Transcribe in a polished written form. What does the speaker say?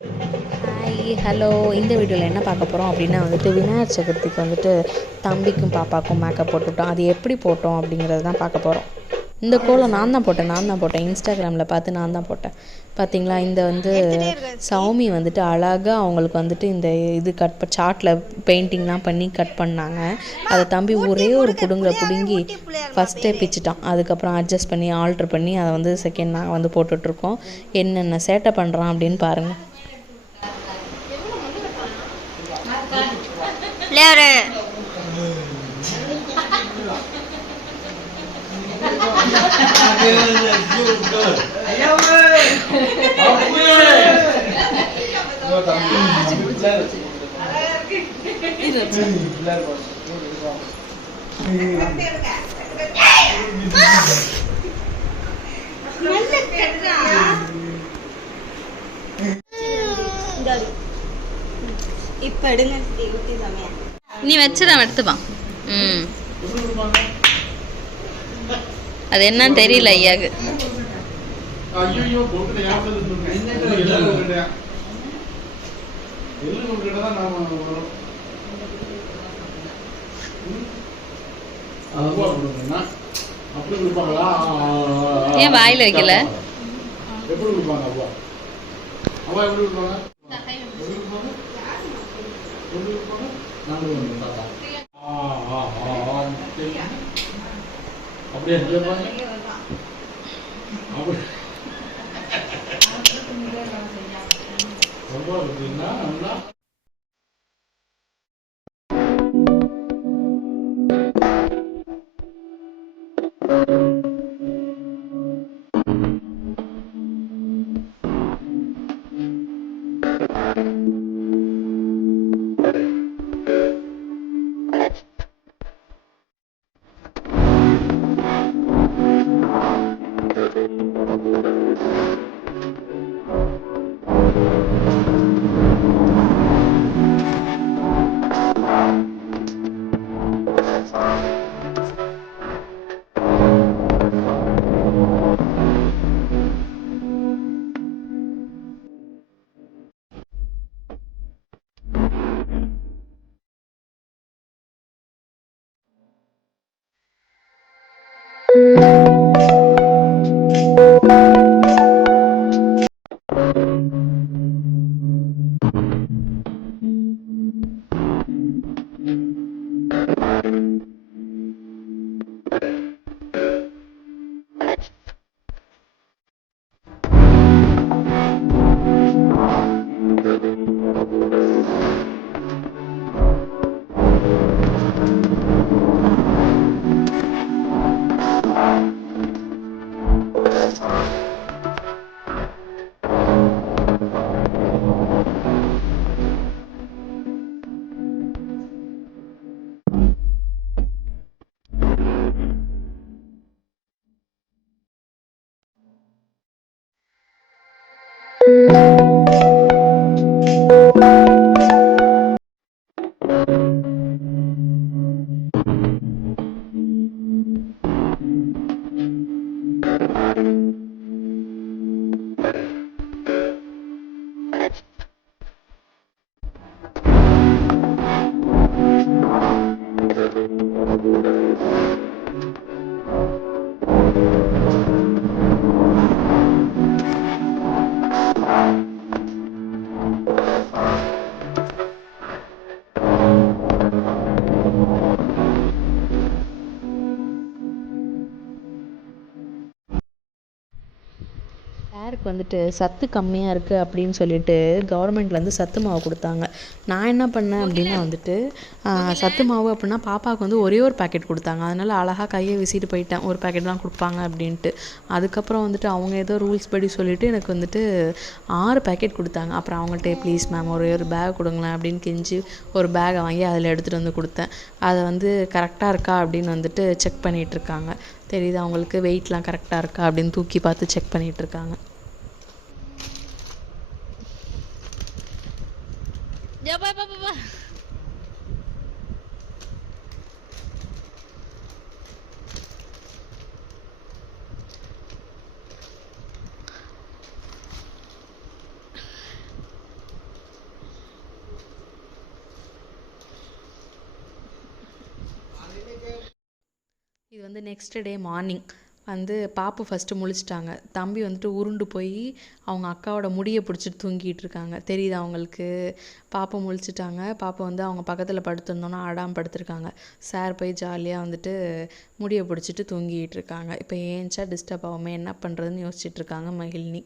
Hi hello. இந்த வீடியோவில் என்ன பார்க்க போகிறோம் அப்படின்னா வந்துட்டு விநாயகர் சதுர்த்திக்கு வந்துட்டு தம்பிக்கும் பாப்பாக்கும் மேக்கப் போட்டுவிட்டோம். அது எப்படி போட்டோம் அப்படிங்கிறது தான் பார்க்க போகிறோம். இந்த கோலம் நான் தான் போட்டேன். இன்ஸ்டாகிராமில் பார்த்து நான் தான் போட்டேன். பார்த்தீங்களா, இந்த வந்து சௌமி வந்துட்டு அழகாக அவங்களுக்கு வந்துட்டு இந்த இது சார்ட்டில் பெயிண்டிங்லாம் பண்ணி கட் பண்ணாங்க. அதை தம்பி ஒரே ஒரு பிடுங்கி ஃபஸ்ட்டே பிச்சுட்டான். அதுக்கப்புறம் அட்ஜஸ்ட் பண்ணி ஆல்ட்ரு பண்ணி அதை வந்து செகண்ட் நாங்கள் வந்து போட்டுட்ருக்கோம். என்னென்ன சேட்டை பண்ணுறான் அப்படின்னு பாருங்கள். இப்ப எடுங்க நீ வச்சுதான் எடுத்துப்பான். அது என்னன்னு தெரியல ஐயாக்கு. ஏன் வாயில வைக்கல? அப்படியே ஹேருக்கு வந்துட்டு சத்து கம்மியாக இருக்குது அப்படின்னு சொல்லிட்டு கவர்மெண்ட்லேருந்து சத்து மாவு கொடுத்தாங்க. நான் என்ன பண்ணேன் அப்படின்னா வந்துட்டு சத்து மாவு அப்படின்னா பாப்பாவுக்கு வந்து ஒரே ஒரு பேக்கெட் கொடுத்தாங்க. அதனால் அழகாக கையை வீசிட்டு போயிட்டேன், ஒரு பேக்கெட் தான் கொடுப்பாங்க அப்படின்ட்டு. அதுக்கப்புறம் வந்துட்டு அவங்க ஏதோ ரூல்ஸ் படி சொல்லிவிட்டு எனக்கு வந்துட்டு 6 பேக்கெட் கொடுத்தாங்க. அப்புறம் அவங்கள்ட்ட ப்ளீஸ் மேம் ஒரே ஒரு பேக் கொடுங்களேன் அப்படின்னு கெஞ்சி ஒரு பேகை வாங்கி அதில் எடுத்துகிட்டு வந்து கொடுத்தேன். அதை வந்து கரெக்டாக இருக்கா அப்படின்னு வந்துட்டு செக் பண்ணிகிட்ருக்காங்க. தெரியுது அவங்களுக்கு வெயிட்லாம் கரெக்டாக இருக்கா அப்படின்னு தூக்கி பார்த்து செக் பண்ணிகிட்ருக்காங்க. இது வந்து நெக்ஸ்ட் டே மார்னிங் வந்து பாப்பு ஃபஸ்ட்டு முழிச்சிட்டாங்க. தம்பி வந்துட்டு உருண்டு போய் அவங்க அக்காவோட முடியை பிடிச்சிட்டு தூங்கிட்டு இருக்காங்க. தெரியுது அவங்களுக்கு. பாப்பு முழிச்சிட்டாங்க. பாப்பு வந்து அவங்க பக்கத்தில் படுத்திருந்தோன்னா ஆடாமல் படுத்திருக்காங்க. சார் போய் ஜாலியாக வந்துட்டு முடியை பிடிச்சிட்டு தூங்கிட்டு இருக்காங்க. இப்போ ஏன்ச்சா டிஸ்டர்ப் ஆகாமல் என்ன பண்ணுறதுன்னு யோசிச்சுட்டு இருக்காங்க மகிழினி.